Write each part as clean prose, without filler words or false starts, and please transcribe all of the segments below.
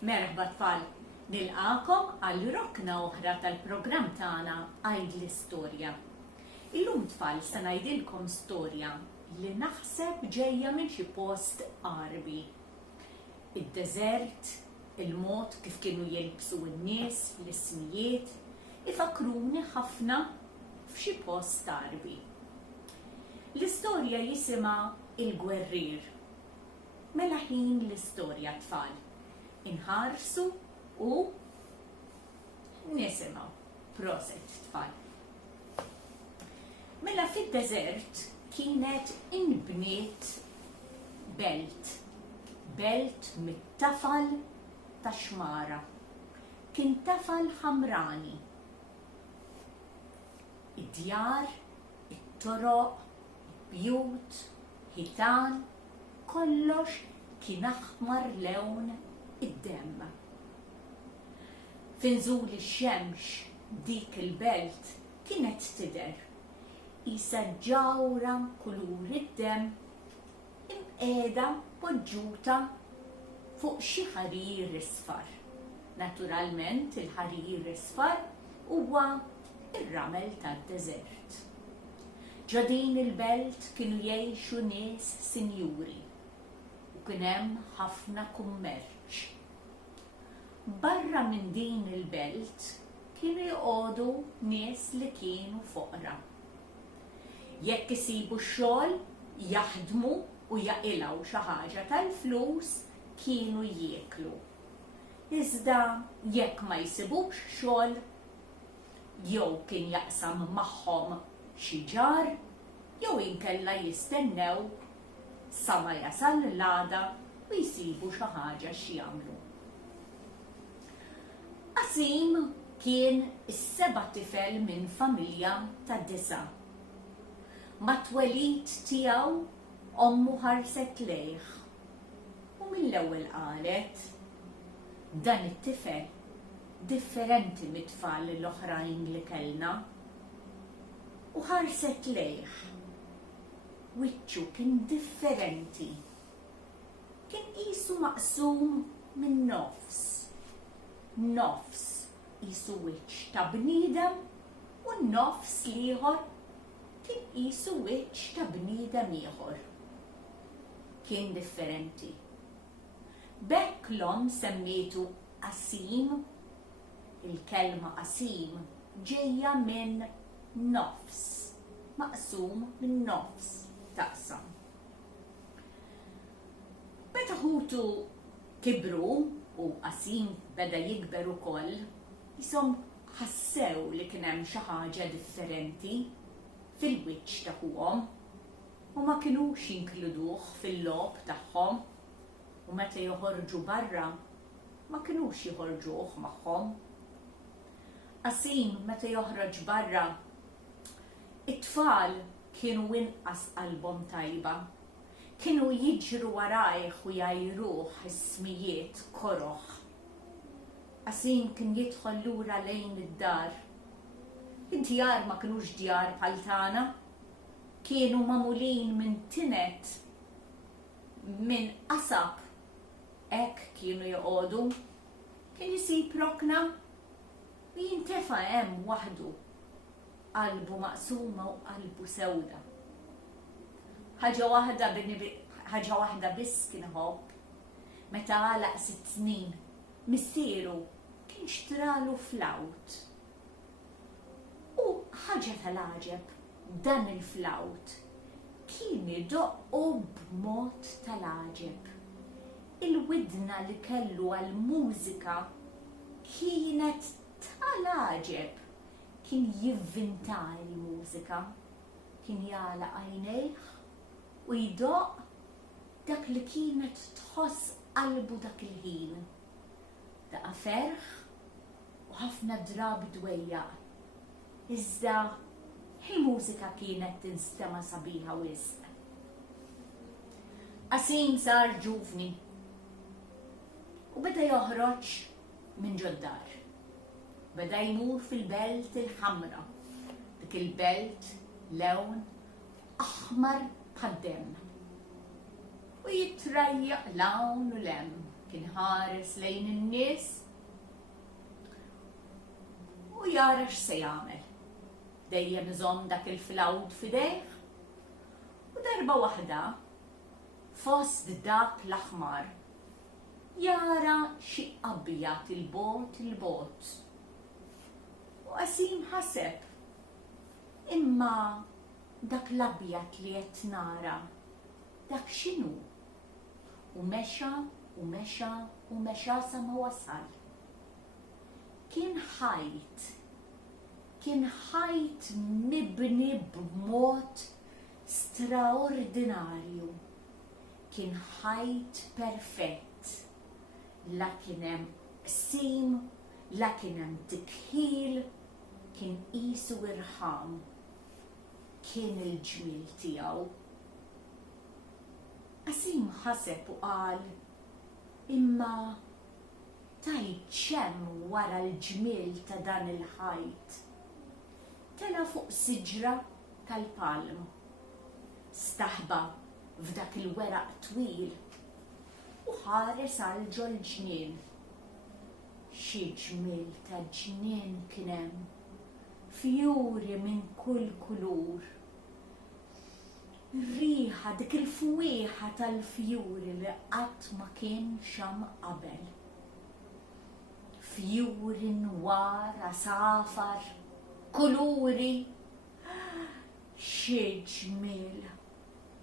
Merħba tfal, nilqakom għal rokna oħra tal-programm tagħna Għid l-Istorja. Illum tfal se ngħidilkom storja li naħseb ġejja minn xi post qarbi. Id-deżert, il-mod kif kienu jilbsu n-nies, l-ismijiet, ifakruni ħafna f'xi post qarbi. L-istorja jisimha Il-Gwerrier. Mela ħin l-istorja tfal. Inħarsu u nisimgħu. Proset tfal. Mela fid-deżert kienet inbniet belt mit-tafal ta' xmara. Kien tafal ħamrani. Id-djar, it-toroq, bjut, ħitan, kollox kien aħmar lewn id-demm. Finżul ix-xemx dik il-belt kienet tidher qisha ġawra kulur id-demm imqiegħda poġġuta fuq xi ħarir isfar. Naturalment il-ħarir isfar huwa ir-ramel tad-deżert. Ġo din il-belt kienu jgħixu nies sinjuri u kien hemm ħafna kummerċ. Barra minn din il-belt kienu jqogħdu nies li kienu foqra. Jekk isibu x-xogħol, jaħdmu u jaqilgħu xi ħaġa tal-flus kienu jieklu. Iżda jekk ma jsibux xogħol, jew kien jaqsam magħhom xi ġar, jew inkella jistennew sa ma jasal l-għada u jsibu xi ħaġa x'jagħmlu. Qasim kien is-seba' tifel minn familja ta' 9. Mat-twelid tiegħu ommu ħarset lejh u mill-ewwel qalet dan it-tifel differenti mit-tfal l-oħrajn li kellna. U ħarset lejh. Wiċċu kien differenti. Kien qisu maqsum minn nofs. Nofs qisu wiċċ ta' bniedem u nofs l-ieħor kien qisu wiċċ ta' bniedem ieħor. Kien differenti. B'hekk l-omm semmietu qasim, il-kelma qasim ġejja minn nofs, maqsum minn nofs taqsam. Meta ħutu kibru u qasim beda jikber ukoll, jisom ħassew li kien hemm xi ħaġa differenti fil-wiċċ tagħhom u ma kinux jinkluduh fil-logħob tagħhom u meta joħorġu barra ma kinux joħorġuh magħhom. Qasim meta joħroġ barra it-tfal kienu inqas qalbhom tajba. Kienu jiġru warajh u jgħajruh ismijiet koroħ. Qasim kien jidħol lura lejn id-dar. Id-djar ma kinux djar bħal tagħna. Kienu magħmulin minn tinet minn qasab. Hekk kienu joqogħdu. Kien isib rokna u jintefa' hemm waħdu. Qalbu maqsuma u qalbu sewda. Ħaġa waħda biss kien iħobb. Meta għalaq 6 snin, missieru kien xtralu flawt. U ħaġa tal-għaġeb, dan il-flawt kien idoqqu b'mod tal-għaġeb. Il-widna li kellu għall-mużika kienet tal-għaġeb. Kien jivvinta l-mużika, kien jagħlaq għajnejh u jdoq dak li kienet tħoss qalbu dak il-ħin. Daqa' ferħ u ħafna drabi dwejjaq. Iżda il-mużika kienet tinstema' sabiħa wisq. Qasim sar ġuvni u beda joħroġ minn ġoddar. Beda jmur fil-belt il-ħamra. Dik il-belt lewn aħmar bħad-demm. U jitrajjaq lawn u lem. kien ħares lejn in-nies u jara x'se jagħmel. Dejjem iżomm dak il-flawt f'idejh u darba waħda fost dak l-aħmar jara xi abjad il-bot. U Qasim ħaseb imma dak l-abjad li qed nara dak x'inhu? U mexa sa ma wasal. Kien ħajt mibni b'mod straordinarju. Kien ħajt perfett. La kien hemm qsim, la kien hemm tikħil, kien qisu irħam. Kien il-ġmiel tiegħu. Qasim ħaseb u qal imma tajt xemm wara l-ġmiel ta' dan il-ħajt. Tela fuq siġra tal-palm. Staħba f'dak il-weraq twil u ħares għal ġol ġnien. Xi ġmiel ta' ġnien kien hemm, fjuri minn kull kulur. Riħa dik il-fwieħa tal-fjuri li qatt ma kien xam qabel. Fjuri nwar, asafar, kuluri. Xi ġmiel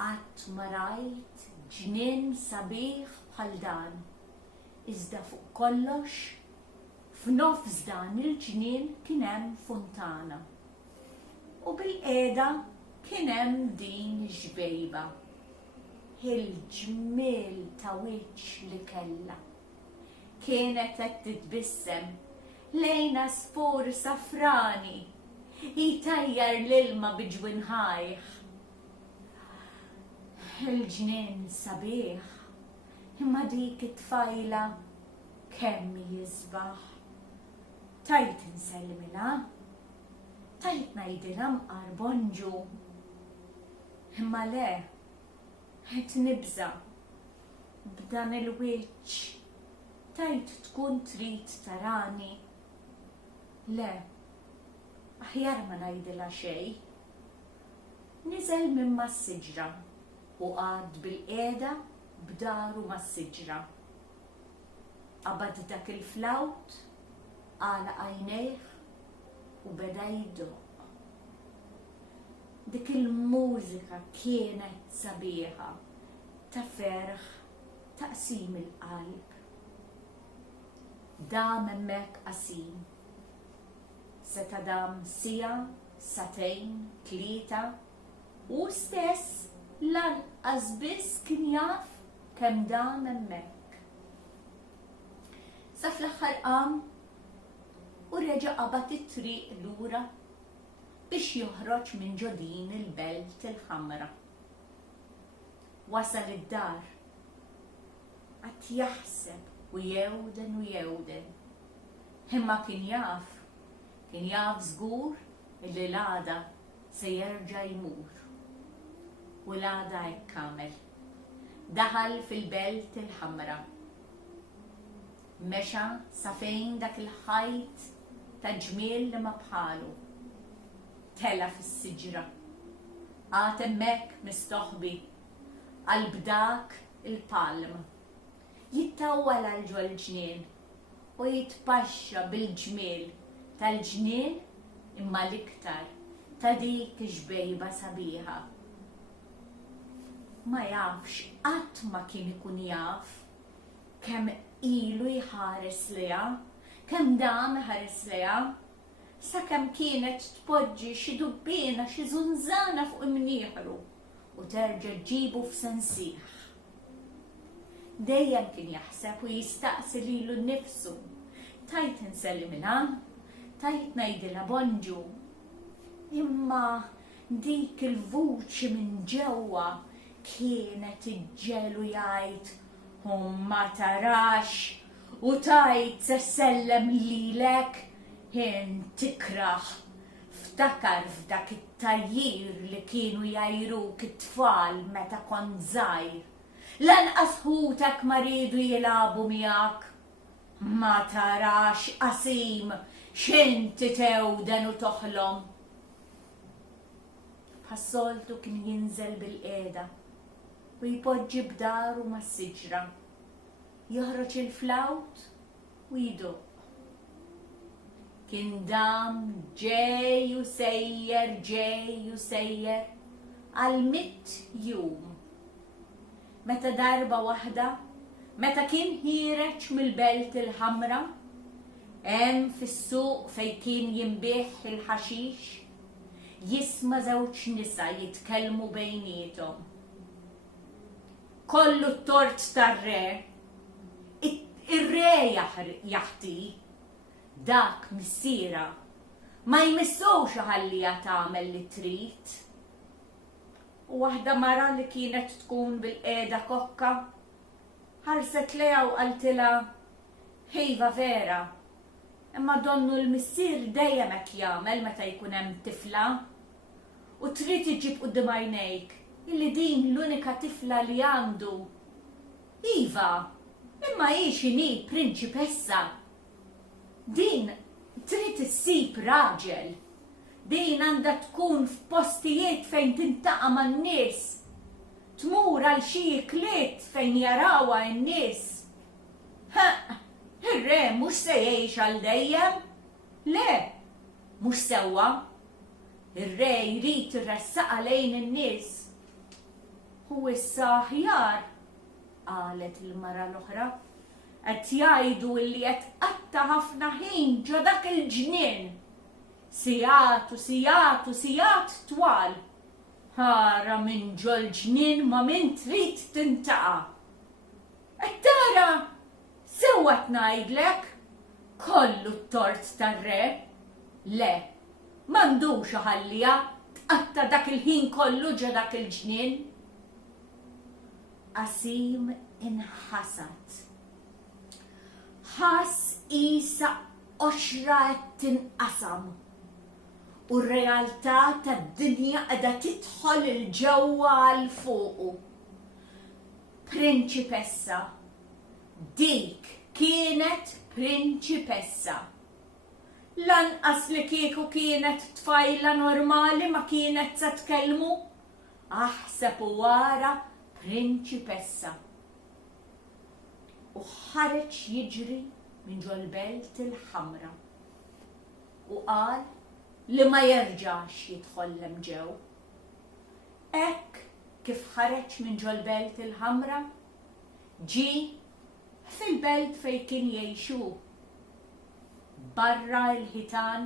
qatt ma rajt ġnien sabiħ bħal dan. Iżda fuq kollox, f'nofs dan il-ġnien kien hemm funtana. U bil-qiegħda kien hemm din ġbejba. Il-ġmiel ta' wiċċ li kellha. Kienet qed titbissem lejn asfur safrani jtajjar l-ilma biġwien ħajħ. Il-ġnien sabiħ, imma dik it-tfajla kemm jisbaħ. Tajt inselmilha, tajt ngħidilha mqar bonġu. Imma le, qed nibża b'dan il-wiċċ. Tajt tkun trid tarani. Le, aħjar ma ngħidilha xejn. Niżel minn mas-siġra u qgħad bil-qiegħda b'daru mas-siġra. Qabad dak il-flawt, għala għajnejh u beda jiddoq. Dik il-mużika kienet sabiħa ta' ferħ ta' Qasim il-qalb. Dam hemmhekk Qasim. Seta' dam sija, satejn, tlieta u stess lanqas biss kien jaf kemm dam hemmhekk. Sa fl-aħħar qam u reġa' qabad it-triq lura biex joħroġ minn ġodin il-belt il-ħamra. Wasal id-dar, qatt jaħseb u jewden. Imma kien jaf żgur illi l-għada se jerġa' jmur. U l-għada hekk għamel. Daħal fil-belt il-ħamra. Mexa sa fejn dak il-ħajt ta' ġmiel li ma bħalu. Tela fis-siġra. Għad hemmhekk mistoħbi għal bdak il-palm. Jittawwal għal ġol ġnien u jitpaxxa bil-ġmiel tal-ġnien imma l-iktar ta' dik ġbejba sabiħa. Ma jafx, qatt ma kien ikun jaf kemm ilu jħares liha, kemm dam ħares liha, sakemm kienet tpoġġi xi dubbiena xi żunżana fuq imnieħru u terġa' ġġibu f'sensiħ. Dejjem kien jaħseb u jistaqsi lilu nnifsu, tajt insellimilha, tajt ngħidilha bonġu. Imma dik il-vuċi minn ġewwa kienet iġġelu jgħid ma tarax u tajt se sellem lilek jien tikraħ. Ftakar f'dak it-tajjir li kienu jajruk it-tfal meta kont żgħir. lanqas ħutek ma ridu jilagħbu miegħek. Ma tarax qasim x'inti tewden u toħlom. Bħas-soltu kien jinżel bil-qiegħda u jpoġġi b'daru mas-siġra, joħroġ il-flawt u jiduq. Kien dam ġej u sejjer għal 100 jum. Meta darba waħda, meta kien ħireġ mill-Belt il-Ħamra, hemm fis-suq fejn kien jinbih il-ħaxix, jisma' żewġ nisa jitkellmu bejniethom. Kollu t-tort tar-re, ir-re jaħti, dak missiera ma jmissux ħallija tagħmel li trid. U waħda mara li kienet tkun bil-qiegħda kokka ħarset leha u qaltilha ħejva vera, imma donnu l-missier dejjem hekk jagħmel meta jkun hemm tifla u trid iġib quddiem għajnejk illi din l-unika tifla li għandu. Iva, imma hi x'inhi prinċipessa. Din trid issib raġel. Din għandha tkun f'postijiet fejn tintaqa' man-nies. Tmur għal xi kliet fejn jarawha n-nies. Ir-re mhux se jgħix għal dejjem? Le, mhux sewwa. Ir-re jrid irressaqha lejn in-nies. U issa aħjar, qalet il-mara l-oħra, qed jgħidu li qed qatta ħafna ħin ġo dak il-ġnien. Sigħat twal. Ħara minn ġo l-ġnien ma min trid tintaqa'. Qed tara sewwa ngħidlek kollu t-tort tar-re. Le, m'għandux ħallija tqatta dak il-ħin kollu ġo dak il-ġnien. Qasim inħasad. Ħass isa oxra qed tinqasam u r-realtà tad-dinja qiegħda tidħol il-ġewwa għal fuqu. Prinċipessa. Dik kienet prinċipessa. Lanqas li kieku kienet tfajla normali ma kienet se tkellmu. Aħseb u wara prinċipessa. U ħareġ jiġri minn ġo l-Belt il-Ħamra u qal li ma jerġax jidħollem ġew. Hekk kif ħareġ minn ġo l-Belt il-Ħamra, ġi fil-belt fejn kien jgħixu barra l-ħitan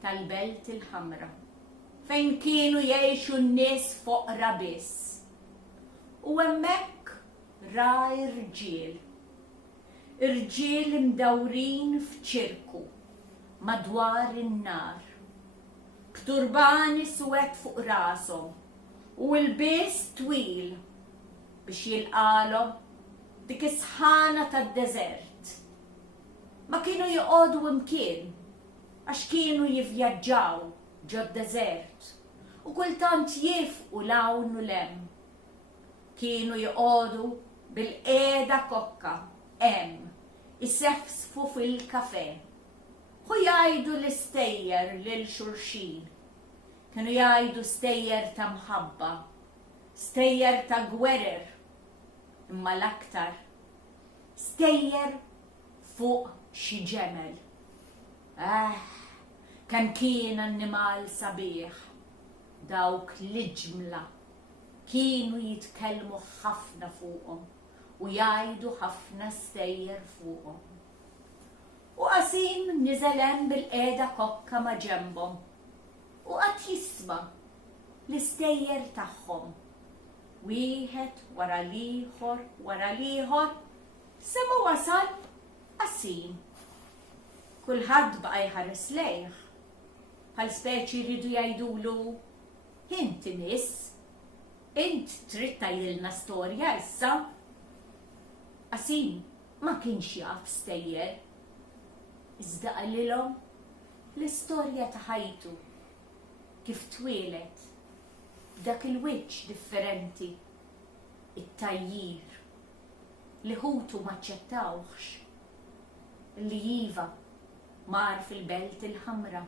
tal-Belt il-Ħamra fejn kienu jgħixu n-nies foqra biss. U hemmhekk ra irġiel mdawrin f'ċirku madwar in-nar, b'turbani swed fuq rashom u l-bies twil biex jilqalhom dik is-sħana tad-deżert. Ma kienu joqogħdu imkien għax kienu jivvjaġġaw ġo d-deżert u kultant jifqu lawn u lemm. Kienu joqogħdu bil-qiegħda kokka hemm isefsfu fil-kafè u jgħidu l-istejjer lil xulxin. Kienu jgħidu stejjer ta' mħabba, stejjer ta' gwerer, imma l-aktar stejjer fuq xi ġemel. Kemm kien annimal sabiħ, dawk l-ġmla kienu jitkellmu ħafna fuqhom u jgħidu ħafna stejjer fuqhom. U Qasim niżel hemm bil-qiegħda kokka ma' ġenbhom u qatt jisma' l-istejjer tagħhom. Wieħed wara l-ieħor sema wasal Qasim. Kulħadd baqa' jħares lejh bħal speċi jridu jgħidulu inti miss, int trid tgħidilna storja issa. Qasim ma kienx jaf stejjer, iżda qalilhom l-istorja ta' ħajtu kif twieled b'dak il-wiċċ differenti, it-tajjir li ħutu maċċettawx li jiva mar fil-belt il-ħamra,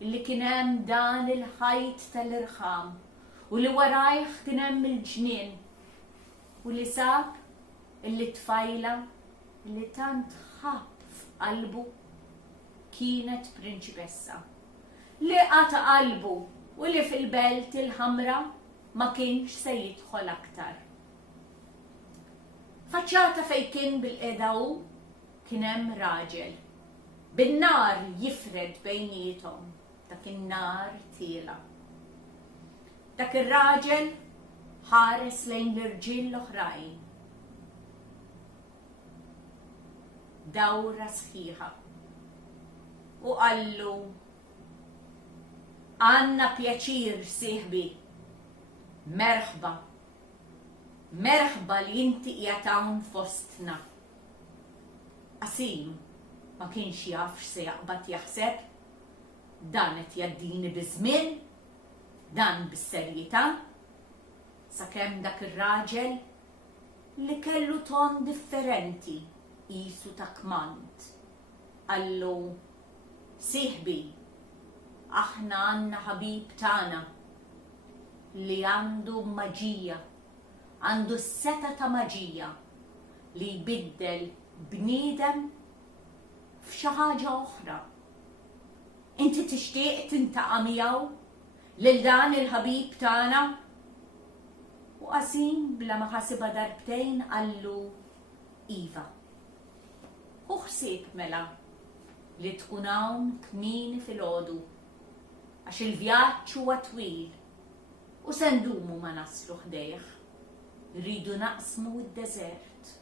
li kien hemm dan il-ħajt tal-irħam u li warajh kien hemm il-ġnien u li sab illi tfajla li tant ħabb f'qalbu kienet prinċipessa li qata qalbu u li fil-belt il-ħamra ma kienx se jidħol aktar. Faċċata fejn kien bil-qiegħda hu kien hemm raġel bin-nar jifred bejniethom, dak in-nar tiela. Dak ir-raġel ħares lejn l-irġiel l-oħrajn. Dawra sħiħa u qallu għandna pjaċir sieħbi, merħba, merħba li inti qiegħed hawn fostna. Qasim ma kienx jaf x'se jaqbad jaħseb, dan qed jgħaddini biż-żmien, dan bis-serjetà, sakemm dak ir-raġel li kellu ton differenti qisu ta' kmand. Qallu sieħbi, aħna għandna ħabib tagħna li għandu maġija, għandu seta ta' maġija li jbiddel bniedem f'xi ħaġa oħra. Inti tixtieq tintaqa' miegħu lil dan il-ħabib tagħna? U Qasim bla ma ħasibha darbtejn qallu iva. Hu ħsieb mela li tkun hawn kmieni filgħodu għax il-vjaġġ huwa twil u se ndumu ma naslu ħdejh. Rridu naqsmu d-deżert.